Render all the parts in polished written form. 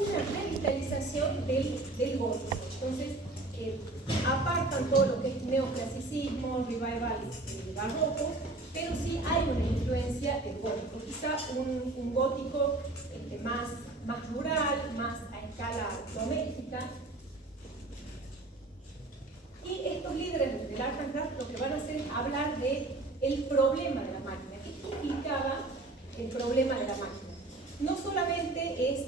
una revitalización del gótico. Entonces, apartan todo lo que es neoclasicismo, revival barroco, pero sí hay una influencia del gótico, quizá un gótico más rural, más a escala doméstica. Y estos líderes del Art and Craft lo que van a hacer es hablar del problema de la máquina. ¿Qué implicaba el problema de la máquina? No solamente es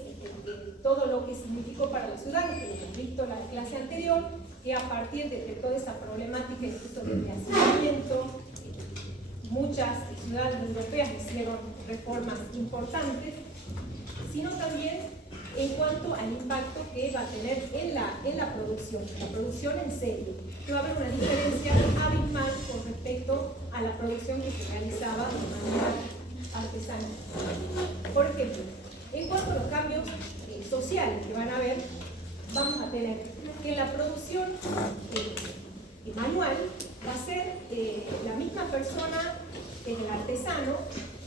todo lo que significó para los ciudadanos, que lo hemos visto en la clase anterior, que a partir de toda esa problemática incluso del hacinamiento, muchas ciudades europeas hicieron reformas importantes, sino también en cuanto al impacto que va a tener en la producción en serie, que va a haber una diferencia abismal con respecto a la producción que se realizaba de manera artesanal. Por ejemplo, en cuanto a los cambios sociales que van a haber, vamos a tener que en la producción manual va a ser la misma persona, el artesano,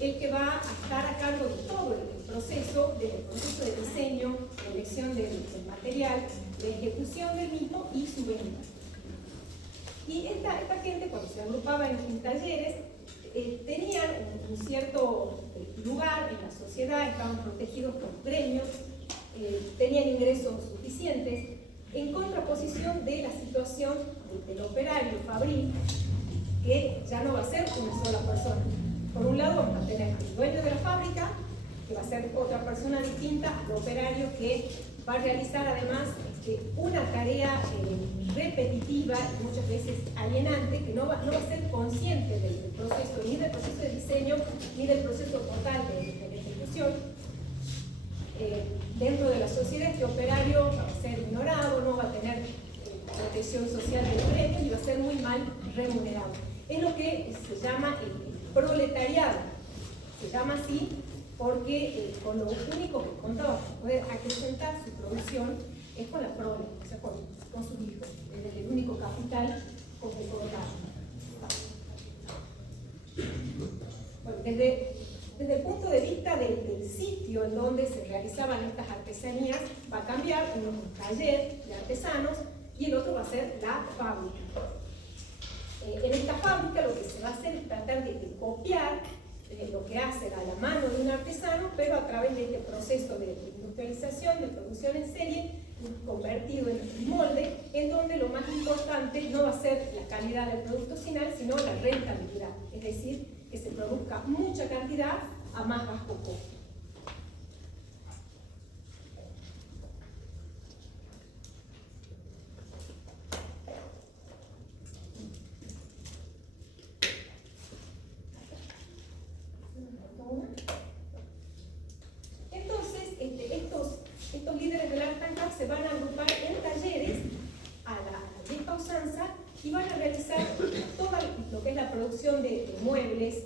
el que va a estar a cargo de todo el proceso, desde el proceso de diseño, de elección del material, de ejecución del mismo y su venta. Y esta gente, cuando se agrupaba en talleres, tenían un cierto lugar en la sociedad, estaban protegidos por gremios, tenían ingresos suficientes, en contraposición de la situación del operario fabril, que ya no va a ser una sola persona. Por un lado vamos a tener el dueño de la fábrica, que va a ser otra persona distinta al operario, que va a realizar además una tarea repetitiva y muchas veces alienante, que no va a ser consciente del proceso, ni del proceso de diseño, ni del proceso total de la ejecución. Dentro de la sociedad este operario va a ser ignorado, no va a tener protección social del gremio y va a ser muy mal remunerado. Es lo que se llama el proletariado. Se llama así porque con lo único que contaba para poder acrecentar su producción es con la prole, o sea, con sus hijos. Es el único capital con que contaba. Bueno, desde el punto de vista del sitio en donde se realizaban estas artesanías, va a cambiar, uno es un taller de artesanos y el otro va a ser la fábrica. En esta fábrica lo que se va a hacer es tratar de copiar lo que hace a la mano de un artesano, pero a través de este proceso de industrialización, de producción en serie, convertido en un molde, en donde lo más importante no va a ser la calidad del producto final, sino la rentabilidad, es decir, que se produzca mucha cantidad a más bajo costo. Entonces, estos líderes del Art and Craft se van a agrupar en talleres a la vieja usanza y van a realizar todo lo que es la producción de muebles,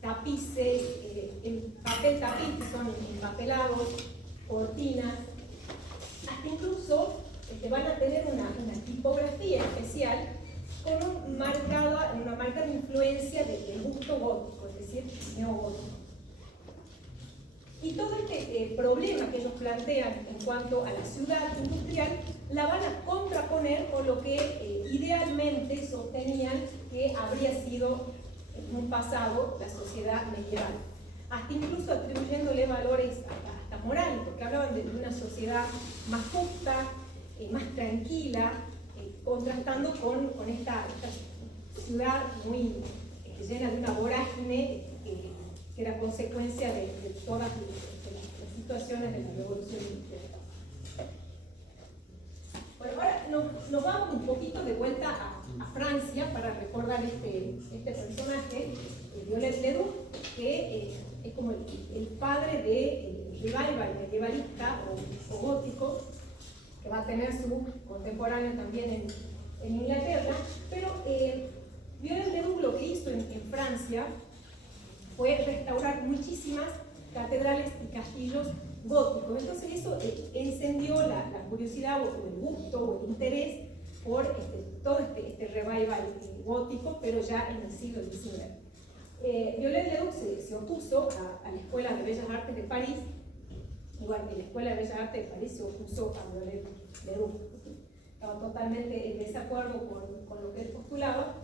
tapices, en papel tapiz, que son empapelados, cortinas, hasta incluso van a tener una tipografía especial con una marcada influencia del gusto gótico, es decir, neogótico. Y todo este problema que ellos plantean en cuanto a la ciudad industrial la van a contraponer con lo que idealmente sostenían que habría sido en un pasado la sociedad medieval, hasta incluso atribuyéndole valores hasta morales, porque hablaban de una sociedad más justa, más tranquila, contrastando con esta ciudad muy llena de una vorágine que era consecuencia de todas las situaciones de la revolución industrial. Bueno, ahora nos vamos un poquito de vuelta a Francia para recordar este personaje, Viollet Ledoux, que es como el padre del revival medievalista o gótico, que va a tener su contemporáneo también en Inglaterra, pero Viollet Ledoux lo que hizo en Francia fue restaurar muchísimas catedrales y castillos góticos. Entonces eso encendió la curiosidad o el gusto o el interés por todo este revival gótico, pero ya en el siglo XIX. Viollet Ledoux se opuso a la Escuela de Bellas Artes de París Igual que la Escuela de Bellas Artes de París usó a Viollet Leroux. Estaba totalmente en desacuerdo con lo que él postulaba,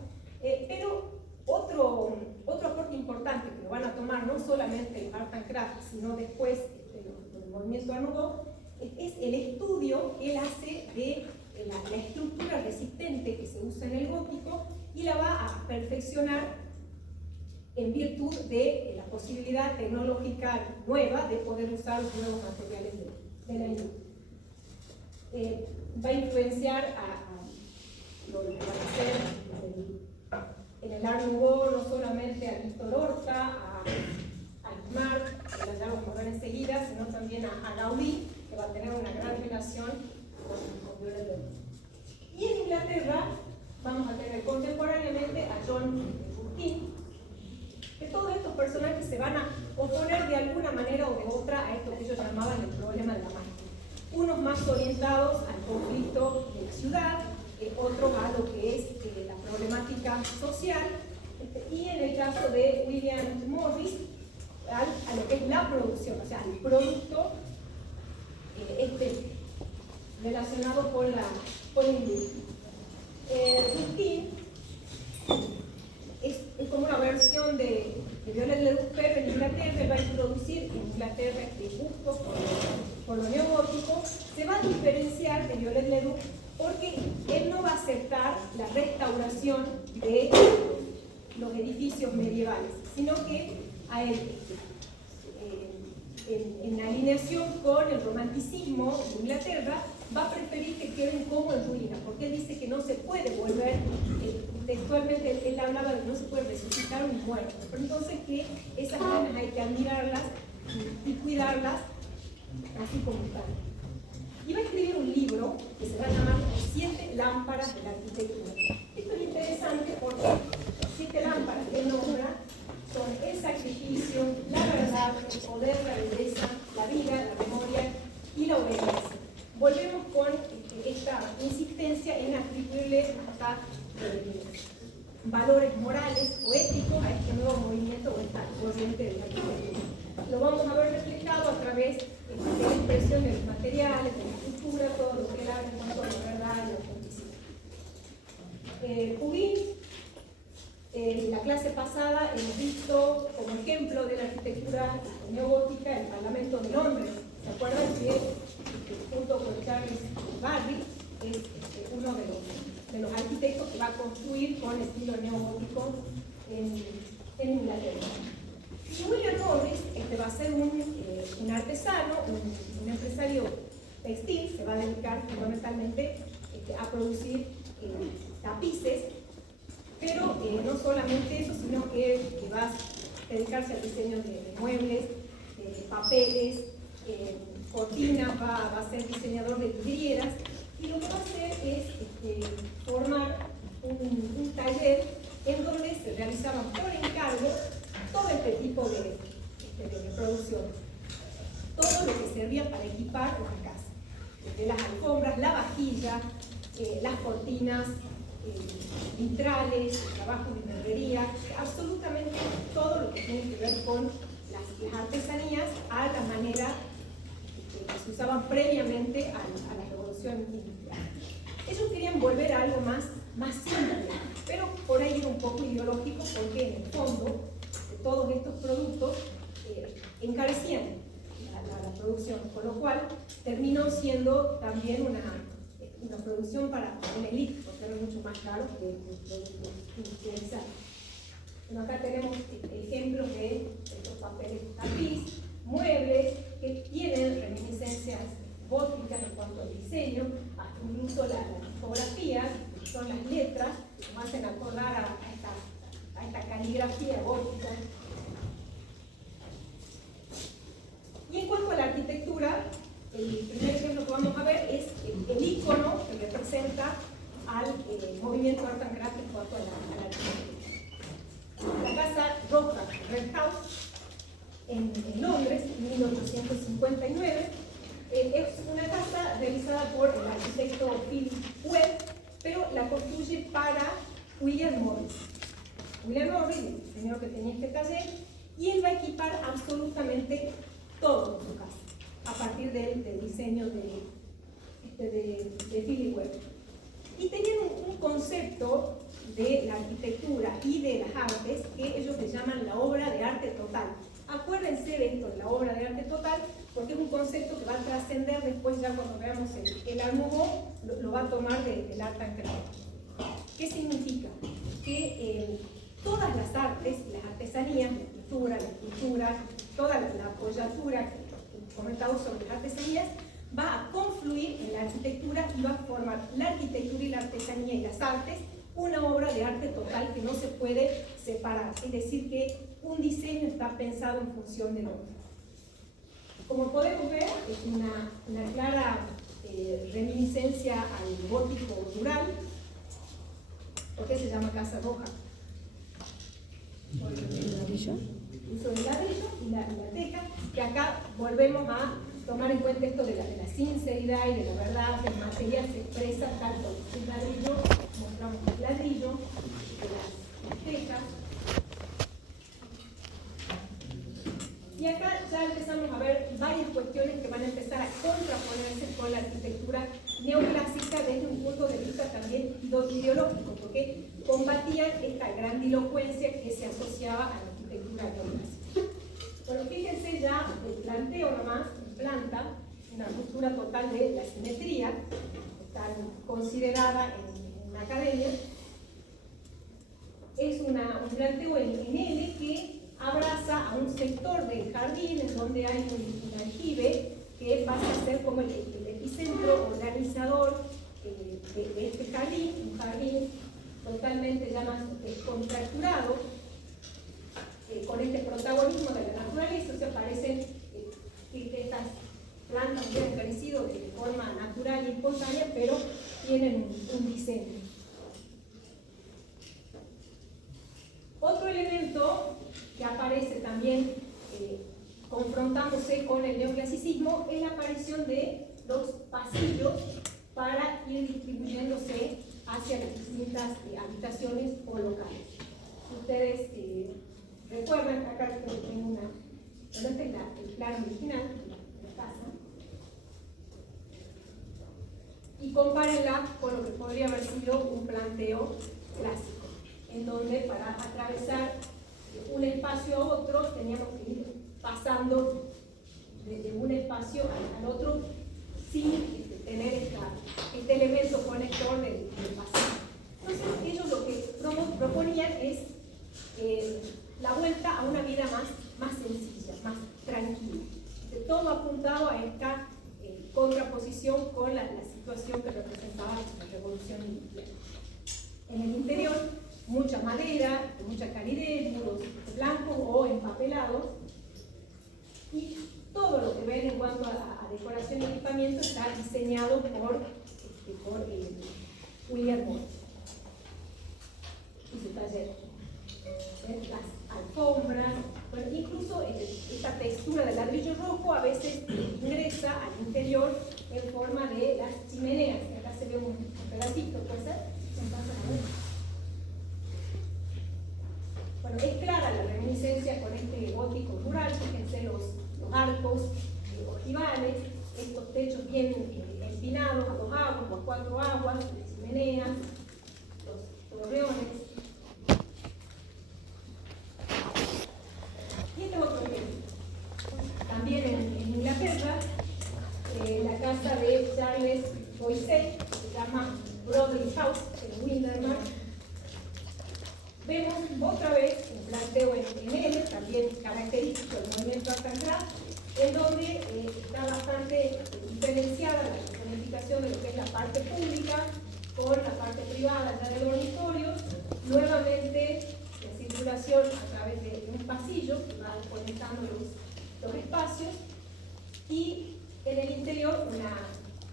pero otro aporte importante que lo van a tomar no solamente el Art and Craft, sino después el movimiento Art Nouveau, es el estudio que él hace de la estructura resistente que se usa en el gótico y la va a perfeccionar en virtud de la posibilidad tecnológica nueva de poder usar los nuevos materiales de la industria. Va a influenciar a lo que va a hacer en el Art Nouveau, no solamente a Víctor Horta, a Aymar, que la ya vamos a ver enseguida, sino también a Gaudí, que va a tener una gran relación con Viollet Leroux. Y en Inglaterra vamos a tener contemporáneamente a John Curtin, que todos estos personajes se van a oponer de alguna manera o de otra a esto que ellos llamaban el problema de la magia. Unos más orientados al conflicto de la ciudad, otros a lo que es la problemática social, y en el caso de William Morris, a lo que es la producción, o sea, el producto relacionado con la industria. Curtin es como una versión de Viollet Leroux, pero en Inglaterra va a introducir en Inglaterra este gusto por lo neogótico. Se va a diferenciar de Viollet Leroux porque él no va a aceptar la restauración de los edificios medievales, sino que a él, en alineación con el romanticismo de Inglaterra, va a preferir que queden como en ruina, porque él dice que no se puede volver, textualmente él hablaba de que no se puede resucitar un muerto, pero entonces que esas ruinas hay que admirarlas y cuidarlas así como están. Y va a escribir un libro que se va a llamar 7 lámparas de la arquitectura. Esto es interesante porque 7 lámparas que él nombra son el sacrificio, la verdad, el poder, la belleza, la vida, la memoria y la obediencia. Volvemos con esta insistencia en atribuirle hasta valores morales o éticos a este nuevo movimiento o esta corriente de la arquitectura. Lo vamos a ver reflejado a través de la expresión de los materiales, de la estructura, todo lo que él habla en cuanto a la verdad y la autenticidad. Pugin, en la clase pasada hemos visto como ejemplo de la arquitectura neogótica el Parlamento de Londres. ¿Se acuerdan que junto con Charles Barry es uno de los arquitectos que va a construir con estilo neogótico en Inglaterra? Y William Morris va a ser un artesano, un empresario textil, se va a dedicar fundamentalmente a producir tapices, pero no solamente eso, sino que va a dedicarse al diseño de muebles, papeles, cortinas, va a ser diseñador de vidrieras, y lo que va a hacer es formar un taller en donde se realizaban por encargo todo este tipo de producción, todo lo que servía para equipar la casa, desde las alfombras, la vajilla, las cortinas, vitrales, trabajos de herrería, absolutamente todo lo que tiene que ver con las artesanías a la manera que se usaban previamente a la revolución industrial. Ellos querían volver a algo más simple, pero por ahí era un poco ideológico, porque en el fondo todos estos productos encarecían la producción, con lo cual terminó siendo también una producción para una élite, porque era mucho más caro que los productos industrializados. Bueno, acá tenemos ejemplos de estos papeles tapiz, muebles que tienen reminiscencias góticas en cuanto al diseño, hasta incluso las tipografías, son las letras, que nos hacen acordar a esta caligrafía gótica. Y en cuanto a la arquitectura, el primer ejemplo que vamos a ver es el icono que representa al movimiento Art and Craft en cuanto a la arquitectura. La casa roja Red House en Londres, en 1859, es una casa realizada por el arquitecto Philip Webb, pero la construye para William Morris. William Morris, el señor que tenía este taller, y él va a equipar absolutamente todo en su casa. a partir del diseño de Philip Webb. Y tenían un concepto de la arquitectura y de las artes que ellos le llaman la obra de arte total. Acuérdense de esto, de la obra de arte total, porque es un concepto que va a trascender después, ya cuando veamos el Art Nouveau, lo va a tomar del Art and Craft. ¿Qué significa? Que todas las artes, las artesanías, la pintura, la escultura, toda la apoyatura que comentamos sobre las artesanías, va a confluir en la arquitectura y va a formar la arquitectura y la artesanía y las artes una obra de arte total que no se puede separar. Es decir, que un diseño está pensado en función del otro. Como podemos ver, es una clara reminiscencia al gótico rural. ¿Por qué se llama Casa Roja? Por el ladrillo. El uso del ladrillo y la teja, que acá volvemos a tomar en cuenta esto de la sinceridad y de la verdad, que el material se expresa tanto el ladrillo, mostramos el ladrillo, de las tejas. Y acá ya empezamos a ver varias cuestiones que van a empezar a contraponerse con la arquitectura neoclásica desde un punto de vista también ideológico, porque combatían esta grandilocuencia que se asociaba a la arquitectura neoclásica. Bueno, fíjense ya el planteo nomás, en planta, una ruptura total de la simetría, tan considerada en la academia. Es un planteo en L que abraza a un sector del jardín en donde hay un aljibe que pasa a ser como el epicentro organizador de este jardín, un jardín totalmente ya más descontracturado, con este protagonismo de la naturaleza. O sea, parecen que estas plantas hubieran crecido de forma natural y espontánea, pero tienen un diseño. Otro elemento que aparece también confrontándose con el neoclasicismo es la aparición de los pasillos para ir distribuyéndose hacia las distintas habitaciones o locales. Ustedes recuerdan que acá tengo el plano original de la casa y compárenla con lo que podría haber sido un planteo clásico, en donde para atravesar un espacio a otro teníamos que ir pasando de un espacio al otro sin tener este elemento conector del pasillo. Entonces ellos lo que proponían es la vuelta a una vida más sencilla, más tranquila. Todo apuntado a esta contraposición con la situación que representaba la revolución industrial. En el interior, mucha madera, mucha calidez, muros blancos o empapelados, y todo lo que ven en cuanto a decoración y equipamiento está diseñado por William Morris y su taller. Las alfombras, bueno, incluso esta textura del ladrillo rojo a veces ingresa al interior en forma de las chimeneas. Acá se ve un pedacito, ¿puede ser? Bueno, es clara la reminiscencia con este gótico rural. Fíjense los arcos ojivales, estos techos bien empinados a 2 aguas o a 4 aguas, las chimeneas, los torreones. Y este es otro ejemplo. También en Inglaterra, la casa de Charles Boyset, que se llama Broadley House, en Windermere. Vemos otra vez un planteo en L, también característico del movimiento Art and Craft, en donde está bastante diferenciada la planificación de lo que es la parte pública con la parte privada ya del dormitorio. Nuevamente la circulación a través de un pasillo que va conectando los espacios, y en el interior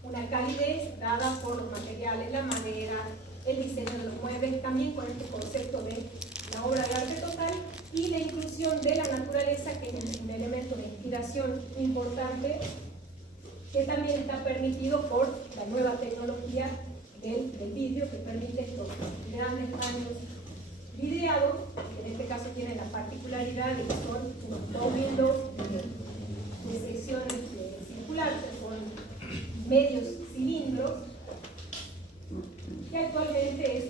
una calidez dada por los materiales, la madera, el diseño de los muebles, también con este concepto de la obra de arte total y la inclusión de la naturaleza, que es un elemento de inspiración importante que también está permitido por la nueva tecnología del vidrio, que permite estos grandes paños vidriados, que en este caso tienen la particularidad de que son unos 2 windows de secciones circulares circular, que son medios cilindros, que actualmente es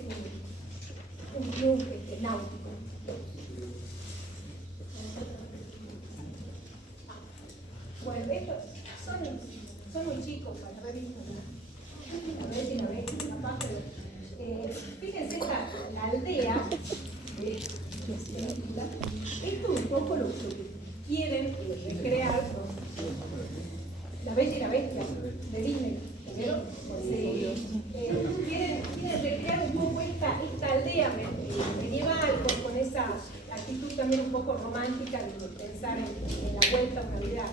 un club náutico. Bueno, estos son muy chicos para ver a ver si la ven, capaz, pero fíjense la aldea de esto un poco lo que quieren recrear La Bella y la Bestia de Disney, ¿vieron? Quieren recrear un poco esta aldea medieval con esa actitud también un poco romántica de pensar en la vuelta a una vida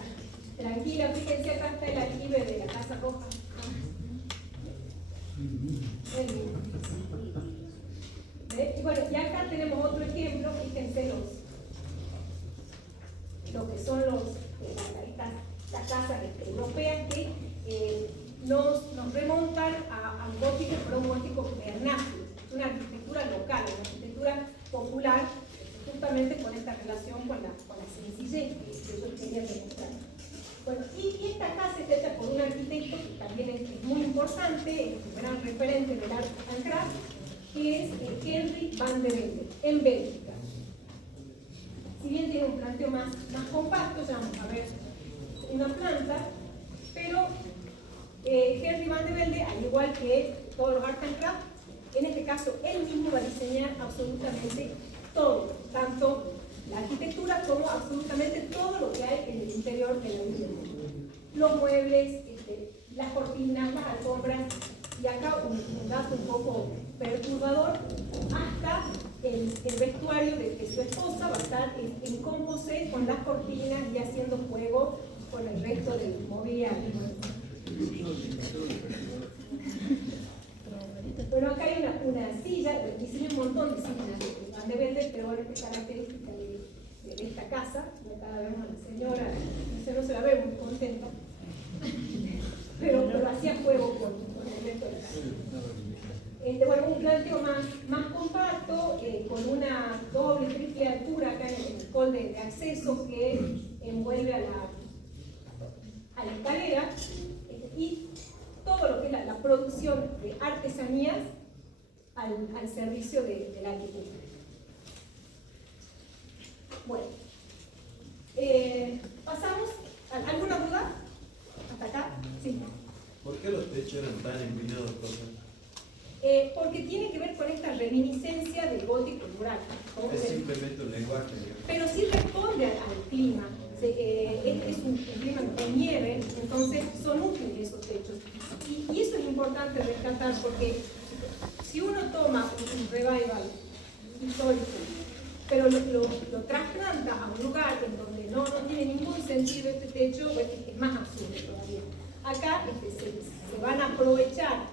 tranquila. Fíjense, acá está el aljibe de la Casa Roja. Y bueno, y acá tenemos otro ejemplo, fíjense lo que son estas casas europeas que nos remontan a un gótico, pero un gótico vernáculo, una arquitectura local, una arquitectura popular, justamente con esta relación con la sencillez que ellos querían demostrar. Bueno, y esta casa está hecha por un arquitecto que también es muy importante, es un gran referente del art and craft, que es Henry van de Velde, en Bélgica. Si bien tiene un planteo más compacto, ya vamos a ver una planta, pero Henry van de Velde, al igual que todos los art and craft, en este caso él mismo va a diseñar absolutamente todo, tanto la arquitectura como absolutamente todo lo que hay en el interior de la vivienda. Los muebles, las cortinas, las alfombras, y acá un dato un poco perturbador, hasta el vestuario de su esposa va a estar en composé con las cortinas y haciendo juego con el resto del mobiliario. Bueno, acá hay una silla, diseñé un montón de sillas de Van de Velde, pero bueno, esta característica de esta casa, acá vemos a la señora, no se la ve muy contenta, pero hacía juego con el resto de la casa. Bueno, un planteo más compacto, con una doble, triple altura acá en el hall de acceso que envuelve a la escalera, y todo lo que es la producción de artesanías al servicio de la agricultura. Bueno, pasamos. ¿Alguna duda? ¿Hasta acá? Sí. ¿Por qué los techos eran tan empinados, profesor? Porque tiene que ver con esta reminiscencia del gótico rural. Es simplemente un lenguaje, digamos. Pero sí responde al clima. Es un clima con nieve, entonces son útiles esos techos. Y eso es importante rescatar, porque si uno toma un revival histórico, pero lo trasplanta a un lugar en donde no tiene ningún sentido este techo, pues es más absurdo todavía. Acá se van a aprovechar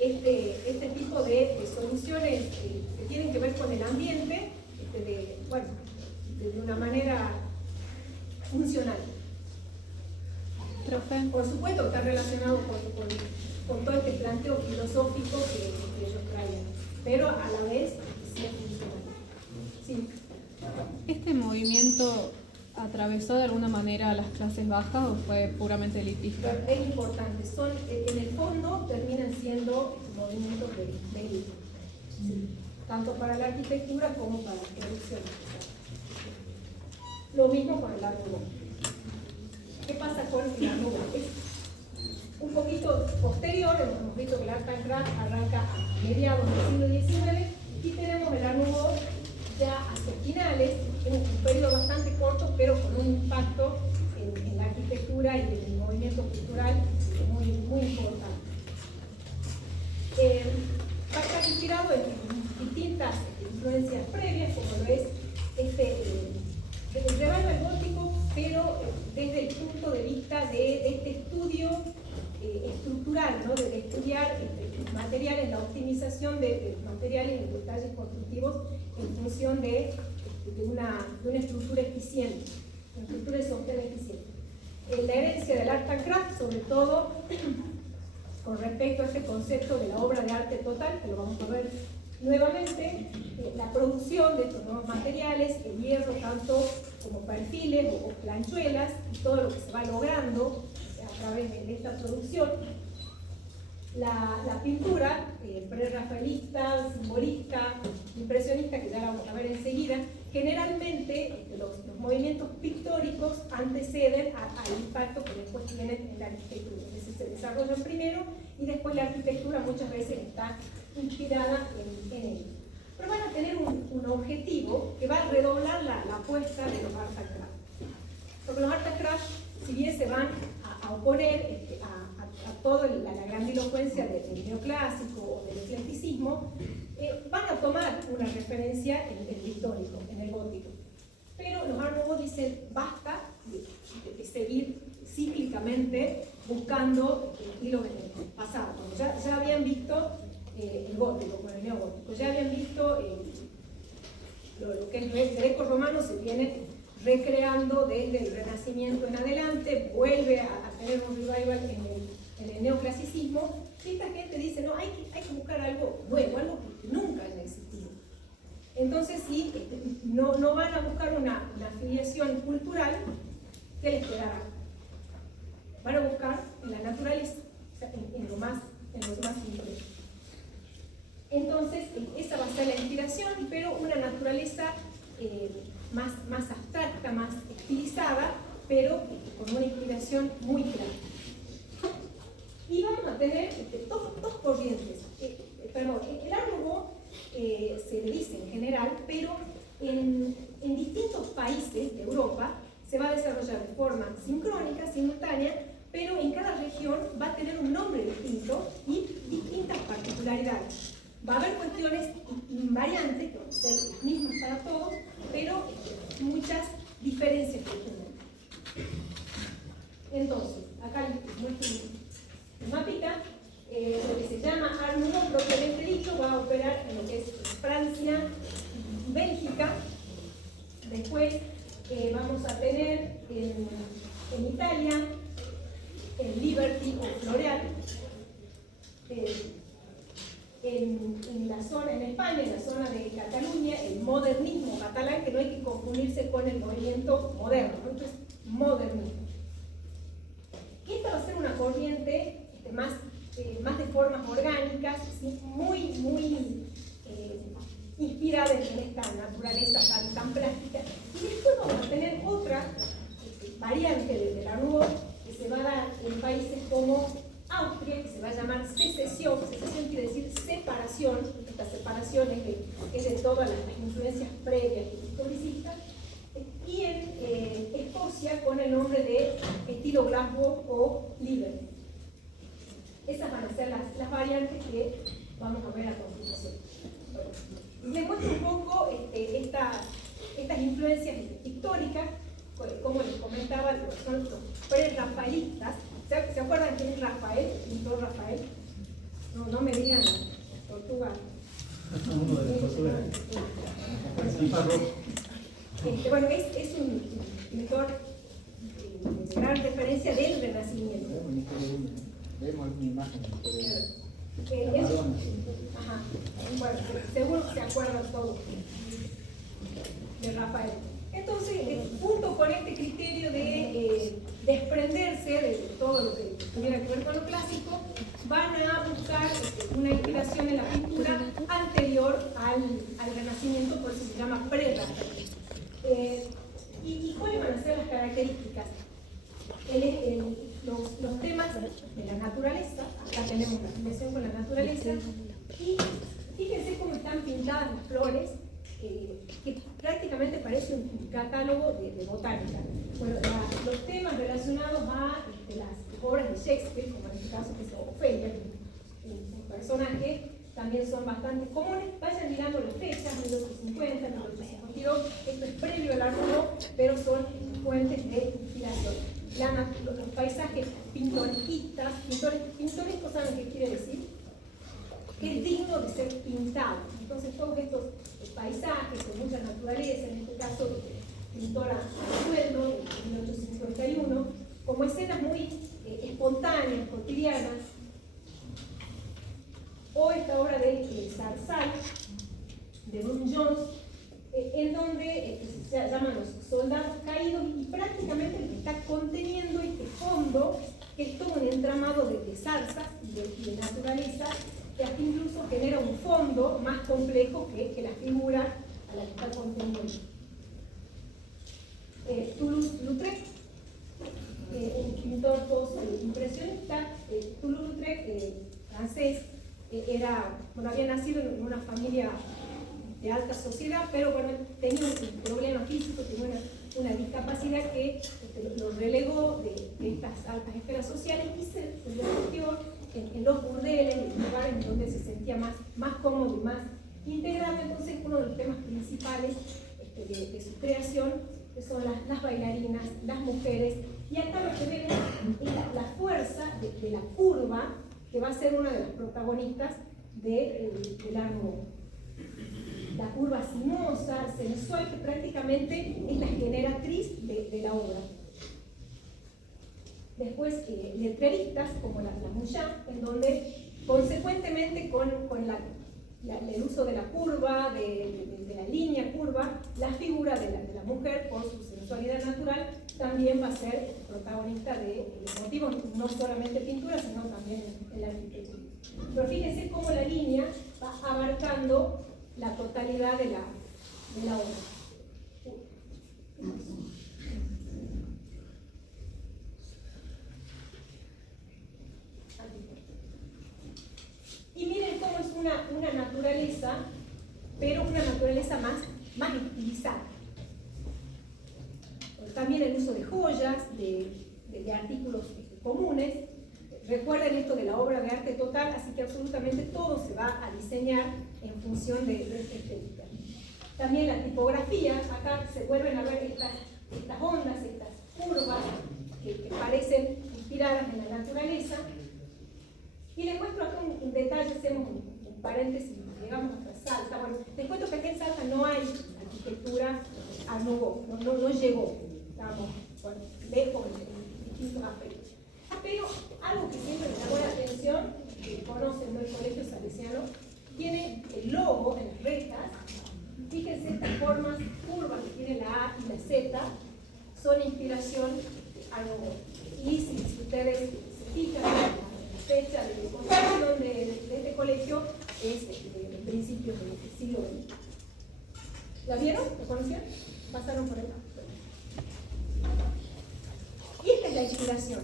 este tipo de soluciones que tienen que ver con el ambiente, de una manera funcional. Profe. Por supuesto que está relacionado con todo este planteo filosófico que ellos traían, pero a la vez sí es funcional. Sí. ¿Este movimiento atravesó de alguna manera a las clases bajas o fue puramente elitista? Es importante, en el fondo terminan siendo movimientos de élite, sí, tanto para la arquitectura como para la producción. Lo mismo con el Art Nouveau. ¿Qué pasa con el Art Nouveau? Es un poquito posterior, hemos visto que el Art and Craft arranca a mediados del siglo XIX y tenemos el Art Nouveau ya hacia finales, en un periodo bastante corto, pero con un impacto en la arquitectura y en el movimiento cultural muy, muy importante. Va a estar inspirado en distintas influencias previas, como lo es el revival gótico, pero desde el punto de vista de este estudio estructural, ¿no? de estudiar los materiales, la optimización de los materiales y los detalles constructivos en función de una estructura eficiente, una estructura de sostén eficiente. La herencia del Art and Craft, sobre todo con respecto a este concepto de la obra de arte total, que lo vamos a ver nuevamente, la producción de estos nuevos materiales, el hierro tanto como perfiles o planchuelas, y todo lo que se va logrando a través de esta producción. La pintura prerrafaelista, simbolista, impresionista, que ya la vamos a ver enseguida, generalmente los movimientos pictóricos anteceden al impacto que después tienen en la arquitectura. Es decir, se desarrollan primero y después la arquitectura muchas veces está inspirada en ellos. Pero van a tener un objetivo que va a redoblar la apuesta de los art and craft. Porque los art and craft, si bien se van a oponer a toda la grandilocuencia del neoclásico o del eclecticismo, van a tomar una referencia en el histórico, en el gótico. Pero los Art Nouveau dicen basta de seguir cíclicamente buscando hilos en el pasado. Ya habían visto el gótico con el neogótico, ya habían visto lo que es greco-romano, se viene recreando desde el Renacimiento en adelante, vuelve a tener un revival en el neoclasicismo, y esta gente dice, no, hay que buscar algo nuevo, algo que nunca haya existido. Entonces, sí, no van a buscar una afiliación cultural que les quedará. Van a buscar en la naturaleza, o sea, en lo más simple. Entonces, esa va a ser la inspiración, pero una naturaleza más abstracta, más estilizada, pero con una inspiración muy clara. Y vamos a tener dos corrientes. El Art Nouveau se le dice en general, pero en distintos países de Europa se va a desarrollar de forma sincrónica, simultánea, pero en cada región va a tener un nombre distinto y distintas particularidades. Va a haber cuestiones variantes, que van a ser las mismas para todos, pero muchas diferencias que tienen. Entonces, acá les muestro un mapita. Lo que se llama Art Nouveau propiamente dicho va a operar en lo que es Francia, Bélgica. Después vamos a tener en Italia el Liberty o L'Oréal. En la zona, en España, en la zona de Cataluña, el modernismo catalán, que no hay que confundirse con el movimiento moderno, ¿no? Entonces, modernismo. Esta va a ser una corriente más de formas orgánicas, ¿sí? muy inspirada en esta naturaleza tan plástica. Y después vamos a tener otra variante del Art Nouveau que se va a dar en países como Austria, que se va a llamar secesión. Secesión quiere decir separación. Esta separación es de todas las influencias previas historicistas. Y en Escocia con el nombre de estilo Glasgow o Liberty. Esas van a ser las variantes que vamos a ver a continuación. Bueno, les muestro un poco estas influencias históricas, como les comentaba, son los pre-rafaelistas. ¿Se acuerdan quién es Rafael? El pintor Rafael. No me digan Tortuga. Uno de Tortuga. Bueno, es un pintor de gran referencia del Renacimiento. Vemos una imagen Ajá. Bueno, seguro se acuerdan todos de Rafael. Entonces, junto con este criterio de desprenderse de todo lo que tuviera que ver con lo clásico, van a buscar una inspiración en la pintura anterior al Renacimiento, por eso se llama pre-Rafael. ¿Y cuáles van a ser las características? Los temas de la naturaleza, acá tenemos la afiliación con la naturaleza, y fíjense cómo están pintadas las flores, que prácticamente parece un catálogo de botánica. Bueno, los temas relacionados a las obras de Shakespeare, como en este caso que es Ofelia, un personaje, también son bastante comunes. Vayan mirando las fechas, 1850, 1852, esto es previo al Art Nouveau, pero son fuentes de inspiración. Los paisajes pintoresquistas, pintorescos, ¿saben qué quiere decir? Que es digno de ser pintado. Entonces todos estos paisajes con mucha naturaleza, en este caso pintora a sueldo de 1851, como escenas muy espontáneas, cotidianas, o esta obra de Zarzal, de Burne Jones, en donde se llaman los soldados caídos, y prácticamente el que está conteniendo este fondo, que de naturaleza, que aquí incluso genera un fondo más complejo que la figura a la que está contenido. Toulouse-Lautrec, un pintor post-impresionista. Toulouse-Lautrec, francés, había nacido en una familia de alta sociedad, pero bueno, tenía un problema físico, tenía una discapacidad que lo relegó de estas altas esferas sociales y se refugió en los burdeles, en lugares en donde se sentía más cómodo y más integrado. Entonces, uno de los temas principales de su creación son las bailarinas, las mujeres, y acá lo que vemos es la fuerza de la curva, que va a ser una de las protagonistas del Art Nouveau. La curva sinuosa, sensual, que prácticamente es la generatriz de la obra. Después, letreristas como la Mouchard, en donde consecuentemente con el uso de la curva, de la línea curva, la figura de la mujer, por su sensualidad natural, también va a ser protagonista de motivos, no solamente pintura, sino también en la arquitectura. Pero fíjense cómo la línea va abarcando la totalidad de la obra. Y miren cómo es una naturaleza, pero una naturaleza más estilizada. También el uso de joyas, de artículos comunes. Recuerden esto de la obra de arte total, así que absolutamente todo se va a diseñar en función de esta estética. También la tipografía, acá se vuelven a ver estas ondas, estas curvas que parecen inspiradas en la naturaleza. Y les muestro acá un detalle, hacemos un paréntesis, llegamos hasta Salta. Bueno, les cuento que aquí en Salta no hay arquitectura Art Nouveau, no llegó, estamos lejos en distintos aspectos. Pero algo que siempre me llamó la atención, que conocen el Colegio Salesiano, tiene el logo en las rejas. Fíjense estas formas curvas que tiene la A y la Z, son inspiración Art Nouveau. Y si ustedes se fijan, la fecha de construcción de este colegio es de principios del siglo XX. ¿La vieron? ¿La conocían? ¿Pasaron por ahí? Y esta es la inspiración.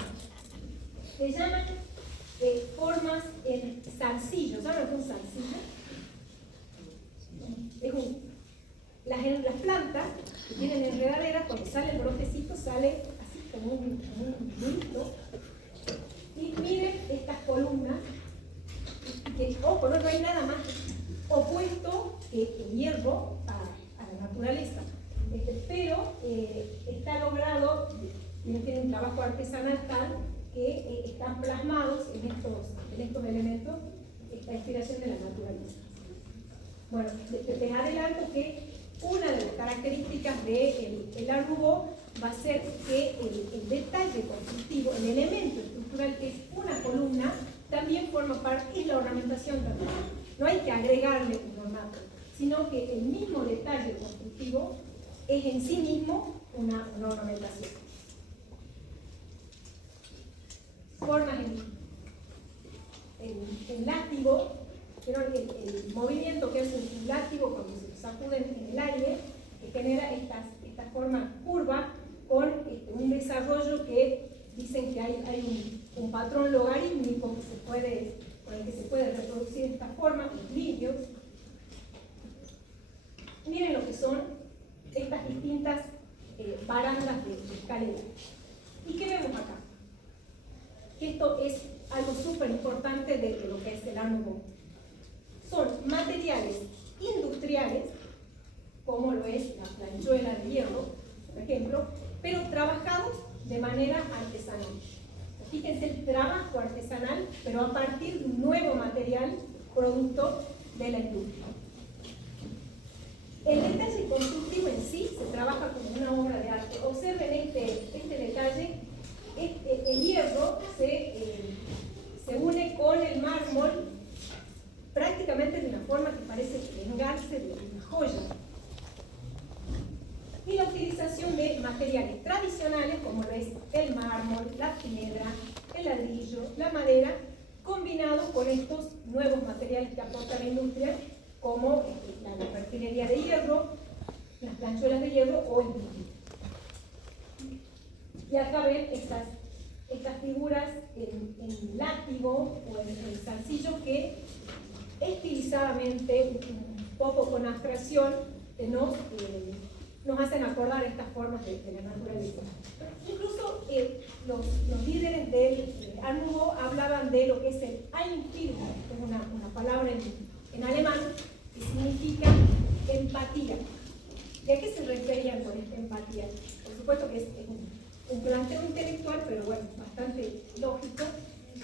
Se llaman formas en zarcillo. ¿Saben lo que es un zarcillo? Las plantas que tienen enredaderas, cuando sale el brotecito, sale así como un bulto. Y miren estas columnas, que, ojo, no hay nada más opuesto que el hierro a la naturaleza. Pero está logrado, tiene un trabajo artesanal tal que están plasmados en estos elementos esta inspiración de la naturaleza. Bueno, les adelanto que una de las características del Art Nouveau va a ser que el detalle constructivo, el elemento estructural que es una columna, también forma parte de la ornamentación también. No hay que agregarle un ornato, sino que el mismo detalle constructivo es en sí mismo una ornamentación. Formas en látigo, pero el movimiento que hace un látigo cuando se sacude en el aire, que genera esta forma curva con un desarrollo que dicen que hay un patrón logarítmico con el que se puede reproducir esta forma, los líneas. Miren lo que son estas distintas barandas de escalera. ¿Y qué vemos acá? Que esto es algo súper importante de lo que es el Art Nouveau. Son materiales industriales, como lo es la planchuela de hierro, por ejemplo, pero trabajados de manera artesanal. Fíjense el trabajo artesanal, pero a partir de un nuevo material, producto de la industria. El detalle constructivo en sí se trabaja como una obra de arte. Observen este detalle. El hierro se une con el mármol prácticamente de una forma que parece vengarse de una joya. Y la utilización de materiales tradicionales como lo es el mármol, la piedra, el ladrillo, la madera, combinada con estos nuevos materiales que aporta la industria, como la perfilería de hierro, las planchuelas de hierro o el vidrio. Y acá ven estas figuras en látigo o en zarcillo que estilizadamente, un poco con abstracción, nos hacen acordar estas formas de la naturaleza. Incluso los líderes del Art Nouveau hablaban de lo que es el Einfühlung, que es una palabra en alemán que significa empatía. ¿Y a qué se referían con esta empatía? Por supuesto que es un planteo intelectual, pero bueno, bastante lógico,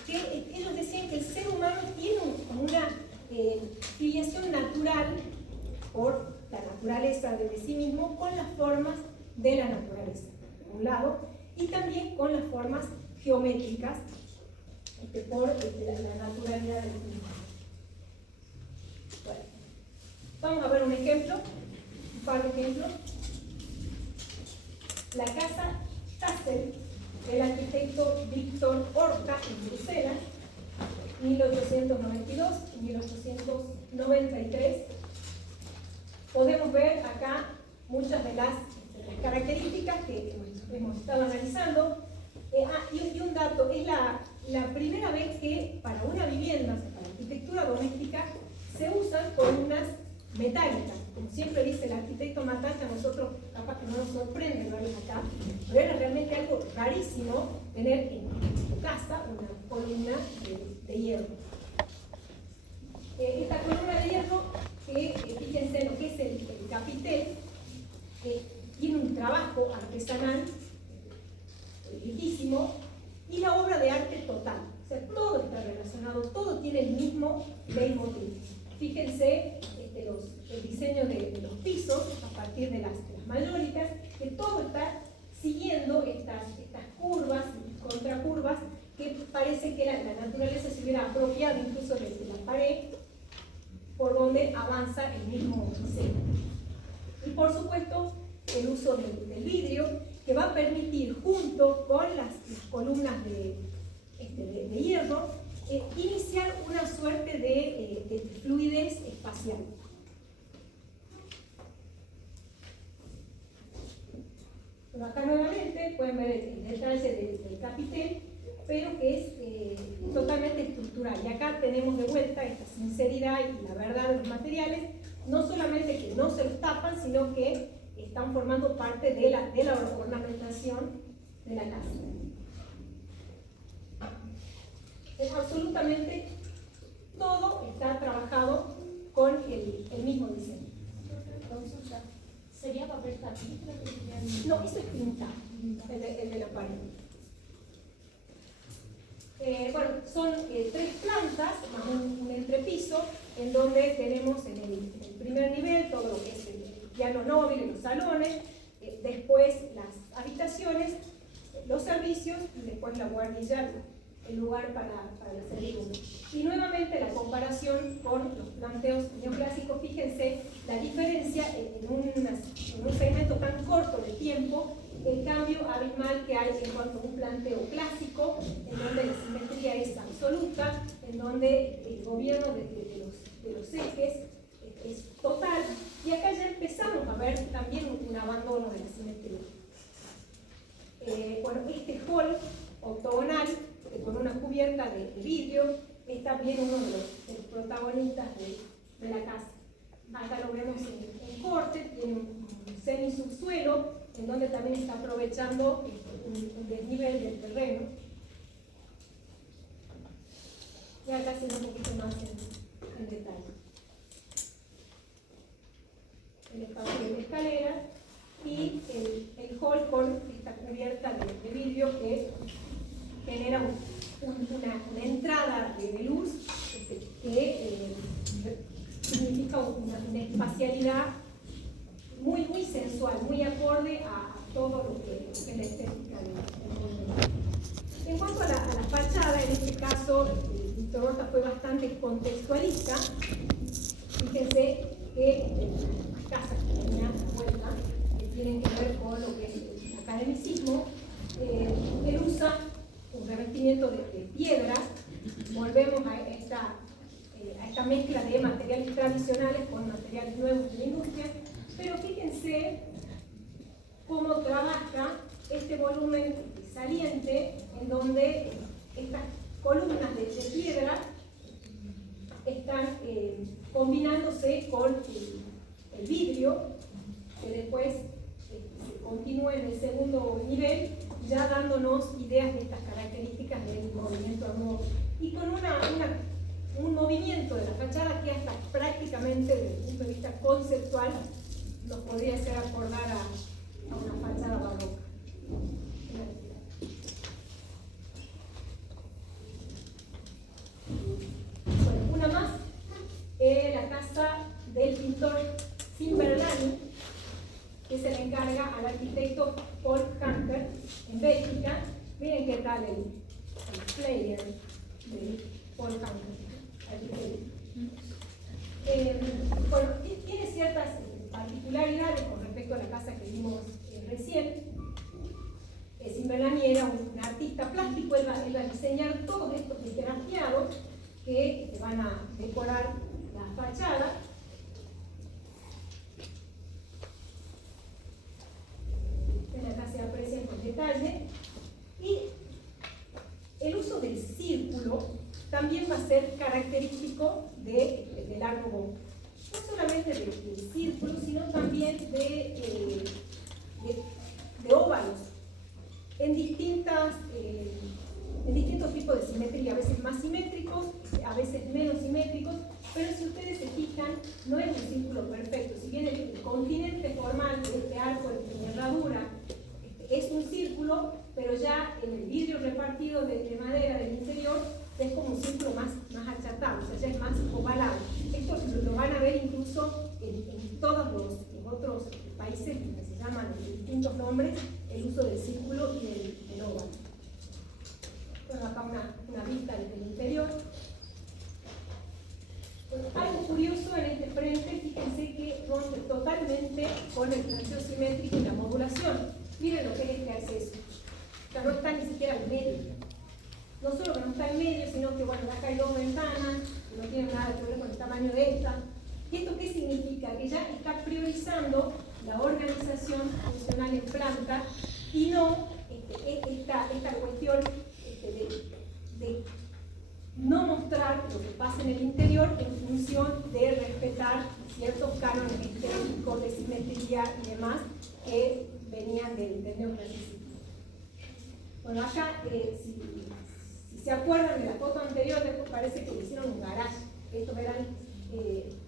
que ellos decían que el ser humano tiene una filiación natural por la naturaleza de sí mismo con las formas de la naturaleza, por un lado, y también con las formas geométricas por la naturalidad del mismo. Bueno, vamos a ver un ejemplo, un par de ejemplos. La casa Tassel del arquitecto Víctor Horta en Bruselas, 1892 y 1893. Podemos ver acá muchas de las características que hemos estado analizando. Y un dato, es la primera vez que para una vivienda, o sea, para arquitectura doméstica, se usan columnas metálicas. Como siempre dice el arquitecto Matacha, a nosotros capaz que no nos sorprende verlas acá, pero era realmente algo rarísimo tener en tu casa una columna de hierro. Esta columna de hierro, fíjense lo que es el capitel, tiene un trabajo artesanal riquísimo y la obra de arte total. O sea, todo está relacionado, todo tiene el mismo leitmotiv. Fíjense el diseño de los pisos a partir de las mayólicas, que todo está siguiendo estas curvas y contracurvas que parece que la naturaleza se hubiera apropiado incluso de la pared por donde avanza el mismo diseño. Y por supuesto el uso del vidrio, que va a permitir junto con las columnas de hierro iniciar una suerte de fluidez espacial. Bueno, acá nuevamente pueden ver el detalle del capitel, pero que es totalmente estructural. Y acá tenemos de vuelta esta sinceridad y la verdad de los materiales, no solamente que no se los tapan, sino que están formando parte de la ornamentación de la casa. Es absolutamente todo está trabajado con el mismo diseño. ¿Sería papel tapiz? No, eso es pintado, el de la pared. Bueno, son 3 plantas más un entrepiso, en donde tenemos en el primer nivel todo lo que es el piano noble, los salones, después las habitaciones, los servicios y después la guardilla, el lugar para la servidumbre. Y nuevamente la comparación con los planteos neoclásicos. Fíjense la diferencia en un segmento tan corto de tiempo, el cambio abismal que hay en cuanto a un planteo clásico, en donde la simetría es absoluta, en donde el gobierno de los ejes es total, y acá ya empezamos a ver también un abandono de la simetría. Bueno, este hall octogonal, con una cubierta de vidrio, es también uno de los protagonistas de la casa. Acá lo vemos en corte, tiene un semisubsuelo, en donde también está aprovechando un desnivel del terreno. Y acá se ve un poquito más en detalle. El espacio de la escalera y el hall con esta cubierta de vidrio que genera una entrada de luz que significa una espacialidad muy sensual, muy acorde a todo lo que es la estética del movimiento. En cuanto a la fachada, en este caso, Víctor Horta fue bastante contextualista. Fíjense que las casas que tenían la vuelta, que tienen que ver con lo que es el academicismo, él usa un revestimiento de piedras. Volvemos a esta esta mezcla de materiales tradicionales con materiales nuevos de la industria, pero fíjense cómo trabaja este volumen saliente en donde estas columnas de piedra están combinándose con el vidrio, que después se continúa en el segundo nivel, ya dándonos ideas de estas características del movimiento armónico. Y con un movimiento de la fachada que hasta prácticamente desde el punto de vista conceptual nos podría hacer acordar a una fachada barroca. Bueno, una más, la casa del pintor Simberlani, que se le encarga al arquitecto Paul Kanker en Bélgica. Miren qué tal el player de Paul Kanker, arquitecto. Bueno, tiene ciertas particularidades con respecto a la casa que vimos recién. Simberlani era un artista plástico, él va a diseñar todos estos literafiados que van a decorar la fachada. Acá se aprecian con detalle. Y el uso del círculo también va a ser característico del Art Nouveau. No solamente del círculo, sino también de óvalos en distintos tipos de simetría, a veces más simétricos, a veces menos simétricos, pero si ustedes se fijan, no es un círculo perfecto. Si bien el continente formal de este arco de herradura es un círculo, pero ya en el vidrio repartido de madera del interior es como un círculo más achatado, o sea, ya es más ovalado. Esto lo van a ver incluso en todos los otros países que se llaman de distintos nombres, el uso del círculo y del óvalo. Bueno, acá una vista desde el interior. Bueno, algo curioso en este frente, fíjense que rompe totalmente con el planteo simétrico y la modulación. Miren lo que es este acceso. O sea, no está ni siquiera al medio. No solo que no está en medio, sino que bueno, acá hay dos ventanas, que no tienen nada que ver con el tamaño de esta. ¿Y esto qué significa? Que ya está priorizando la organización funcional en planta y no esta cuestión de no mostrar lo que pasa en el interior en función de respetar ciertos cánones estéticos de simetría y demás que venían del neoclasicismo. Bueno, acá, si se acuerdan de la foto anterior, después parece que le hicieron un garage. Estos eran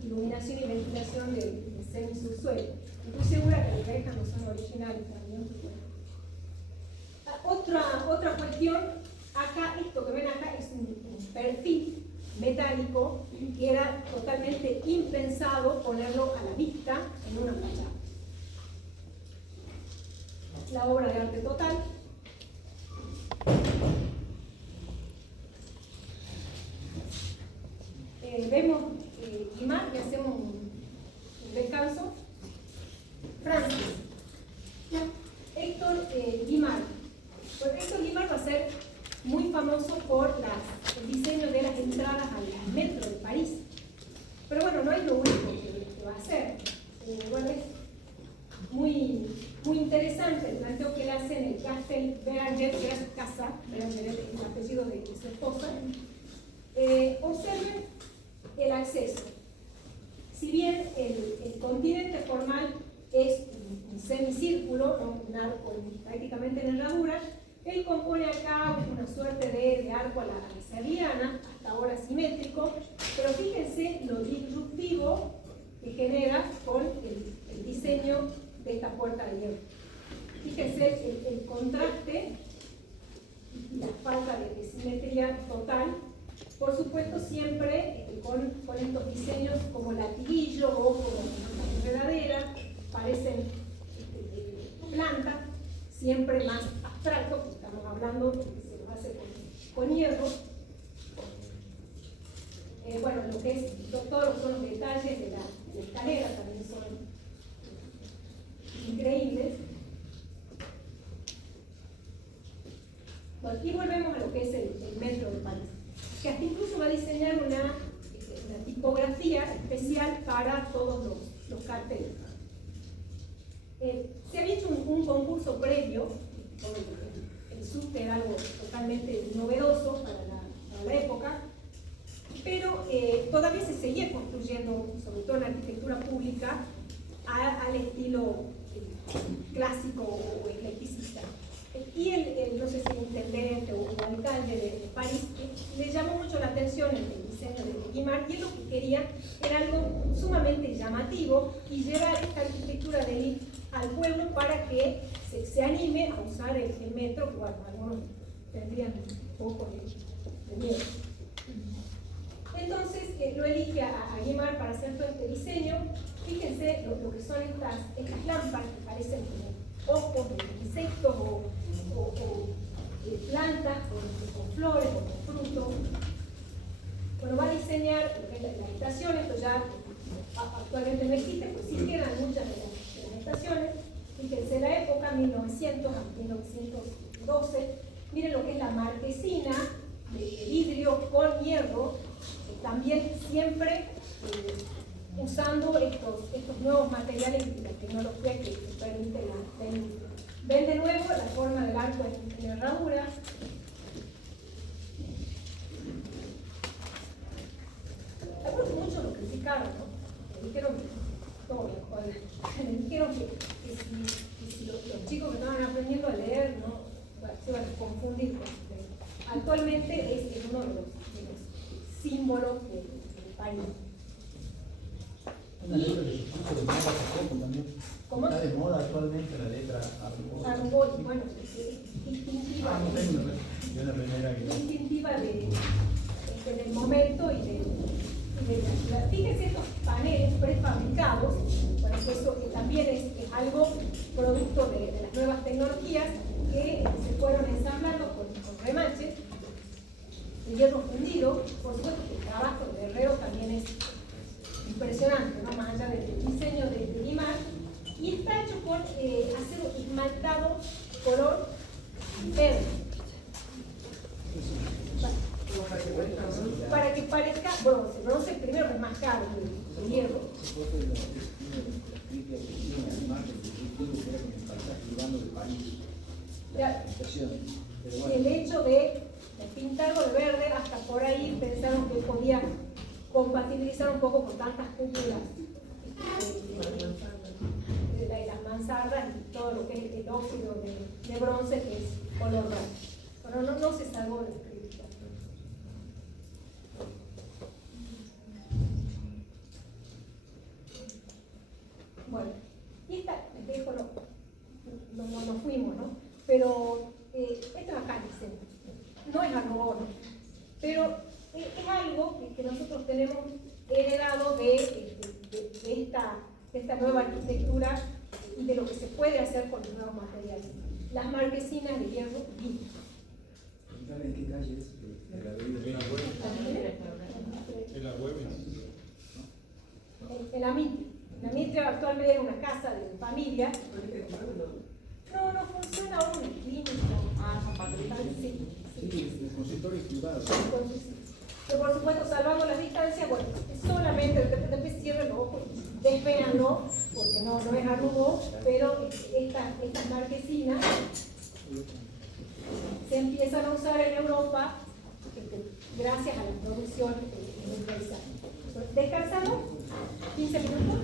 iluminación y ventilación de semisubsuelo. Estoy segura que las rejas no son originales también. Otra cuestión, acá, esto que ven acá es un perfil metálico que era totalmente impensado ponerlo a la vista en una fachada. La obra de arte total. Vemos Guimard y hacemos un descanso. Francis. Héctor Guimard. Bueno, Héctor Guimard va a ser muy famoso por el diseño de las entradas al metro de París. Pero bueno, no es lo único que va a hacer. Bueno, es muy interesante el planteo que él hace en el Castel Béranger, que era su casa. Béranger es el apellido de su esposa. Observen el acceso. Si bien el continente formal es un semicírculo, ¿no? Un arco prácticamente en herradura, él compone acá una suerte de arco a la serriana, hasta ahora simétrico, pero fíjense lo disruptivo que genera con el diseño de esta puerta de hierro. Fíjense el contraste y la falta de simetría total. Por supuesto, siempre con estos diseños como latiguillo o como enredadera, parecen plantas, siempre más abstractos, porque estamos hablando de que se lo hace con hierro. Bueno, lo que es todos los detalles de la escalera también son increíbles. Bueno, y volvemos a lo que es el metro de París, que hasta incluso va a diseñar una tipografía especial para todos los carteles. Se había hecho un concurso previo, el subte era algo totalmente novedoso para la época, pero todavía se seguía construyendo, sobre todo en la arquitectura pública, al estilo clásico o eclecticista. Y no sé si el intendente o alcalde de París le llamó mucho la atención el diseño de Guimard, y él lo que quería era algo sumamente llamativo y llevar esta arquitectura de élite al pueblo para que se anime a usar el metro, que bueno, algunos tendrían un poco de miedo. Entonces lo elige a Guimard para hacer todo este diseño. Fíjense lo que son estas lámparas que parecen como ojos de insectos o plantas con flores o con frutos. Bueno, va a diseñar lo que es la estación. Esto ya actualmente no existe, pues sí quedan muchas de las estaciones. Fíjense la época, 1900 a 1912. Miren lo que es la marquesina de vidrio con hierro, también siempre usando estos nuevos materiales y la tecnología que permite la industria. Ven de nuevo la forma del arco en herradura. Muchos lo criticaron, ¿no? Le dijeron que si los chicos que estaban aprendiendo a leer, ¿no? Bueno, se iban a confundir. Actualmente es uno de los símbolos del país. Una letra que se puso de moda hace poco también. ¿Cómo? Está de moda actualmente la letra Argol. Argol, bueno, es distintiva. No tengo una remera que... Distintiva del momento y de la ciudad. Fíjense estos paneles prefabricados, por eso que también es algo producto de las nuevas tecnologías que se fueron ensamblando con remache de hierro fundido. Por supuesto que el trabajo de herrero también es impresionante, ¿no? Más allá del diseño de Guimard, y está hecho con acero esmaltado color verde, para que parezca bronce primero es más caro el hierro. El hecho de pintarlo de verde, hasta por ahí pensaron que podía compatibilizar un poco con tantas cúpulas de las mansardas y todo lo que es el óxido de bronce, que es color rojo. Pero no se salvó de la crítica. Bueno, y esta, les dejo, nos fuimos, ¿no? Pero esto es acá, dicen, no es algo, ¿no? Pero es algo que nosotros tenemos heredado de esta nueva arquitectura y de lo que se puede hacer con los nuevos materiales. Las marquesinas de hierro vivo. ¿En qué calle es? En la web. En la Mitre. La Mitre actualmente es una casa de familia. No funciona aún, es clínica. Son patrullas. Sí, los consultorios privados. Que por supuesto, salvando las distancias, bueno, solamente después cierren los ojos, despéganlo, porque no es arrugó, pero estas marquesinas se empiezan a usar en Europa gracias a la producción industrializada. ¿Descansamos? ¿15 minutos?